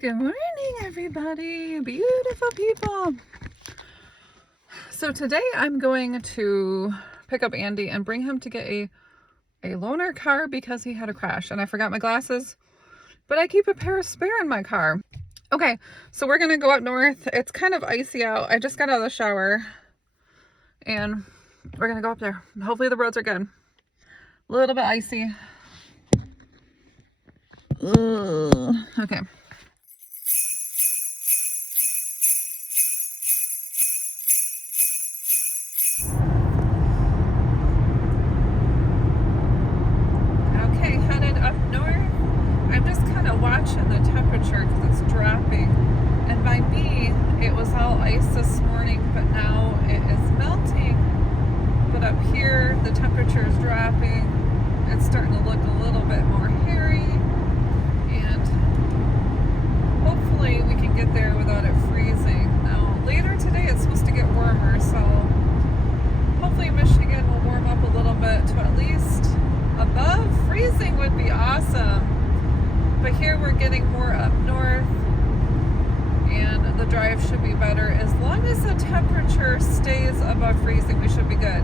Good morning, everybody, beautiful people. So today I'm going to pick up Andy and bring him to get a loaner car because he had a crash and I forgot my glasses, but I keep a pair of spare in my car. Okay, so we're gonna go up north. It's kind of icy out. I just got out of the shower and we're gonna go up there. Hopefully the roads are good. A little bit icy. Ugh. Okay. Watching the temperature because it's dropping, and by me it was all ice this morning, but now it is melting. But up here the temperature is dropping. It's starting to look a little bit more hairy, and hopefully we can get there without it freezing. Now later today it's supposed to get warmer, so hopefully Michigan will warm up a little bit to at least above freezing would be awesome. But here we're getting more up north and the drive should be better. As long as the temperature stays above freezing, we should be good.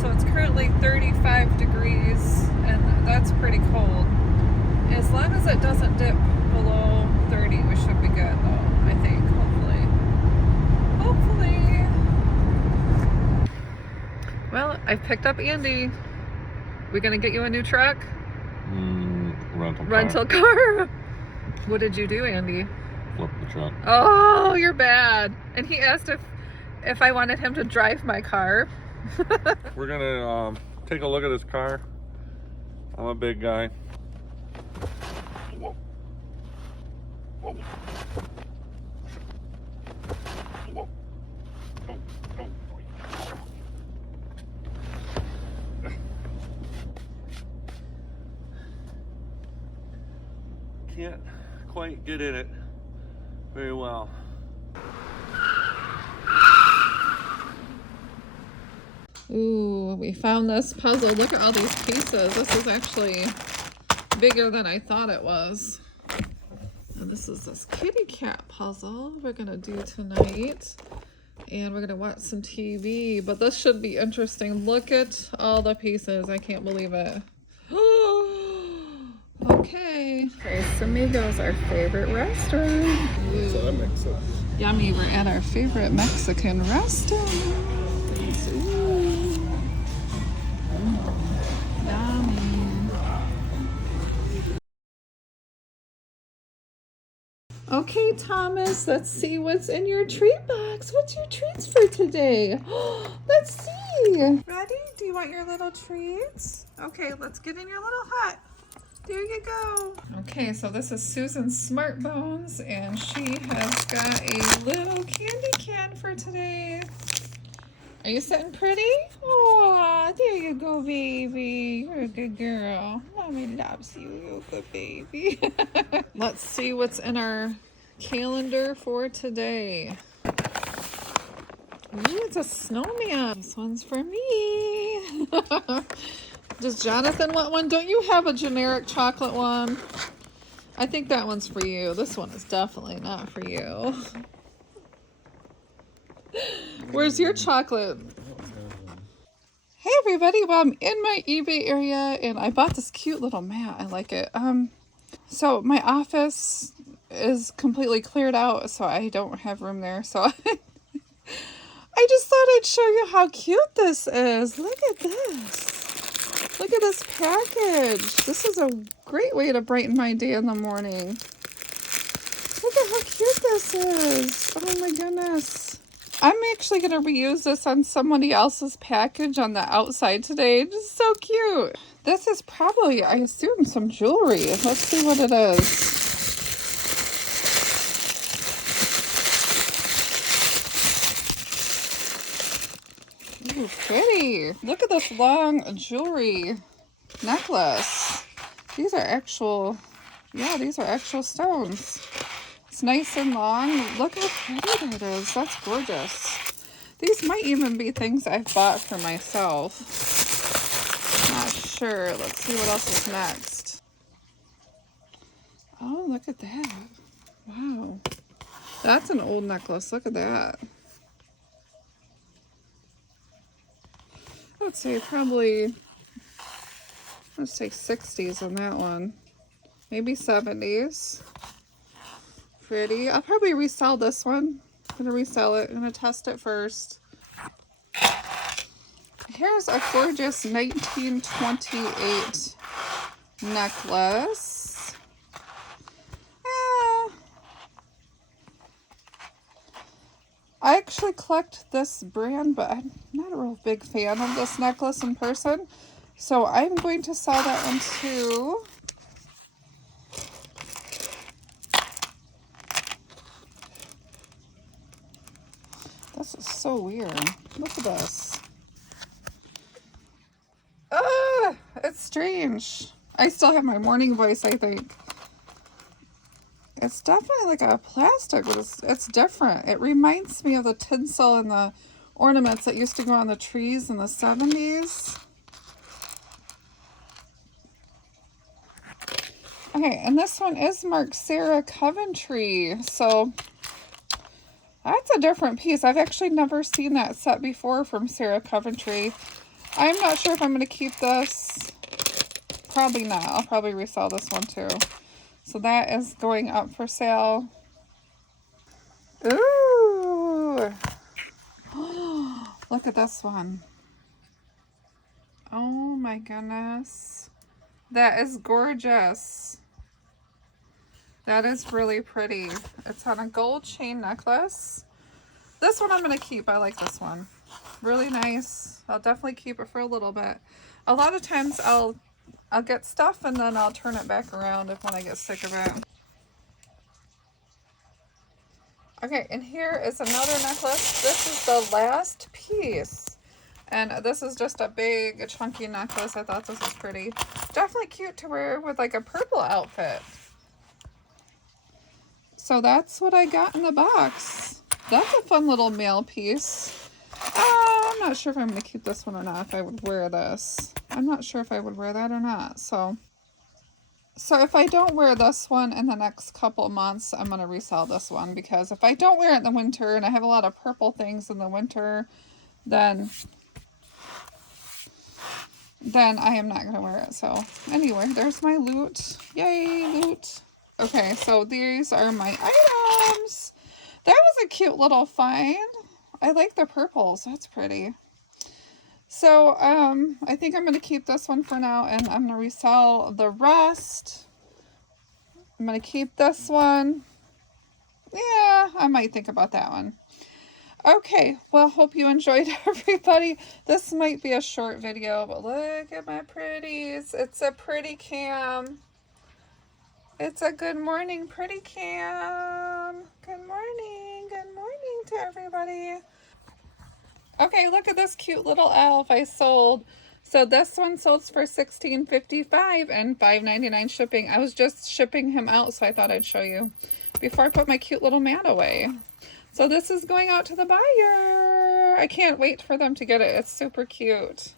So it's currently 35 degrees and that's pretty cold. As long as it doesn't dip below 30, we should be good though, I think, hopefully. Well, I've picked up Andy. We gonna get you a new truck? Rental car. What did you do, Andy? Flip the truck. Oh, you're bad. And he asked if I wanted him to drive my car. We're gonna take a look at this car. I'm a big guy. Whoa. Whoa. Whoa. Oh, oh. Can't quite get in it very well. Ooh, we found this puzzle. Look at all these pieces. This is actually bigger than I thought it was. And this is this kitty cat puzzle we're gonna do tonight. And we're gonna watch some TV, but this should be interesting. Look at all the pieces. I can't believe it. Okay, Samigo's our favorite restaurant. Ooh. Yummy, we're at our favorite Mexican restaurant. Ooh. Yummy. Okay, Thomas, let's see what's in your treat box. What's your treats for today? Let's see. Ready? Do you want your little treats? Okay, let's get in your little hut. There you go. Okay, so this is Susan's Smart Bones, and she has got a little candy can for today. Are you sitting pretty? Oh, there you go, baby. You're a good girl. Mommy loves you. You're a good baby. Let's see what's in our calendar for today. Ooh, it's a snowman. This one's for me. Does Jonathan want one? Don't you have a generic chocolate one? I think that one's for you. This one is definitely not for you. Where's your chocolate? Hey everybody, well I'm in my eBay area and I bought this cute little mat. I like it. So my office is completely cleared out, so I don't have room there. So I just thought I'd show you how cute this is. Look at this. Look at this package. This is a great way to brighten my day in the morning. Look at how cute this is. Oh my goodness. I'm actually going to reuse this on somebody else's package on the outside today. Just so cute. This is probably, I assume, some jewelry. Let's see what it is. Ooh, pretty. Look at this long jewelry necklace. These are actual, yeah, these are actual stones. It's nice and long. Look how pretty that is. That's gorgeous. These might even be things I've bought for myself. Not sure. Let's see what else is next. Oh, look at that. Wow. That's an old necklace. Look at that. I would say probably, let's say 60s on that one. Maybe 70s. Pretty. I'll probably resell this one. I'm going to resell it. I'm going to test it first. Here's a gorgeous 1928 necklace. I actually collect this brand, but I'm not a real big fan of this necklace in person. So I'm going to sell that one too. This is so weird. Look at this. It's strange. I still have my morning voice, I think. It's definitely like a plastic, but it's different. It reminds me of the tinsel and the ornaments that used to go on the trees in the 70s. Okay, and this one is marked Sarah Coventry. So that's a different piece. I've actually never seen that set before from Sarah Coventry. I'm not sure if I'm going to keep this. Probably not. I'll probably resell this one too. So that is going up for sale. Ooh. Look at this one. Oh my goodness. That is gorgeous. That is really pretty. It's on a gold chain necklace. This one I'm going to keep. I like this one. Really nice. I'll definitely keep it for a little bit. A lot of times I'll get stuff and then I'll turn it back around when I get sick of it. Okay, and here is another necklace. This is the last piece. And this is just a big, chunky necklace. I thought this was pretty. Definitely cute to wear with like a purple outfit. So that's what I got in the box. That's a fun little mail piece. I'm not sure if I'm going to keep this one or not, if I would wear this. I'm not sure if I would wear that or not. So if I don't wear this one in the next couple months, I'm going to resell this one. Because if I don't wear it in the winter, and I have a lot of purple things in the winter, then I am not going to wear it. So anyway, there's my loot. Yay, loot. Okay, so these are my items. That was a cute little find. I like the purples. That's pretty. So, I think I'm going to keep this one for now, and I'm going to resell the rest. I'm going to keep this one. Yeah, I might think about that one. Okay, well, hope you enjoyed, everybody. This might be a short video, but look at my pretties. It's a pretty cam. It's a good morning pretty cam. Good morning to everybody. Okay, look at this cute little elf I sold. So this one sold for $16.55 and $5.99 shipping. I was just shipping him out, so I thought I'd show you before I put my cute little mat away. So this is going out to the buyer. I can't wait for them to get it. It's super cute.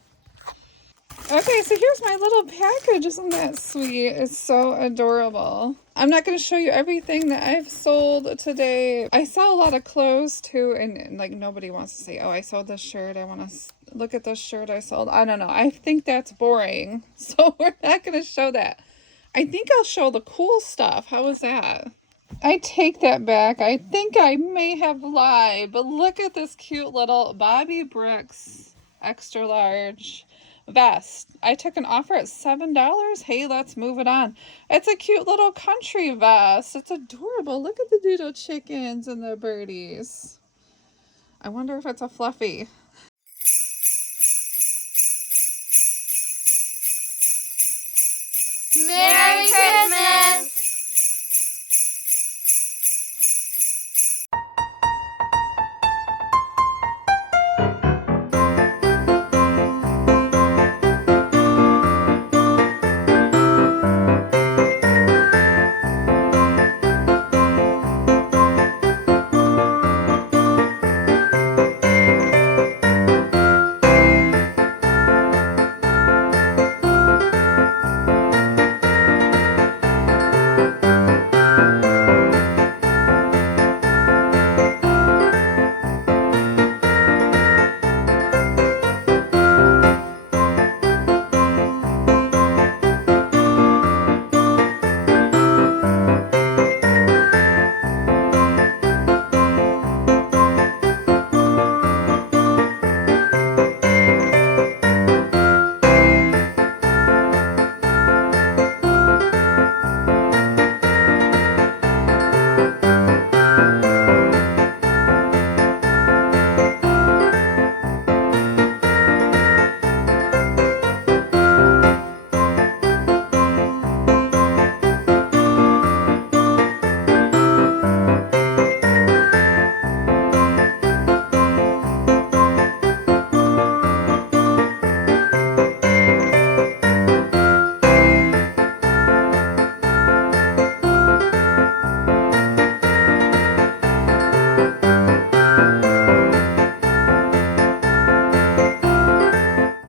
Okay, so here's my little package. Isn't that sweet? It's so adorable. I'm not going to show you everything that I've sold today. I sell a lot of clothes too, and like nobody wants to say, oh, I sold this shirt. I want to look at this shirt I sold. I don't know. I think that's boring, so we're not going to show that. I think I'll show the cool stuff. How was that? I take that back. I think I may have lied, but look at this cute little Bobby Brooks extra large vest. I took an offer at $7. Hey, let's move it on. It's a cute little country vest. It's adorable. Look at the doodle chickens and the birdies. I wonder if it's a fluffy. Merry Christmas!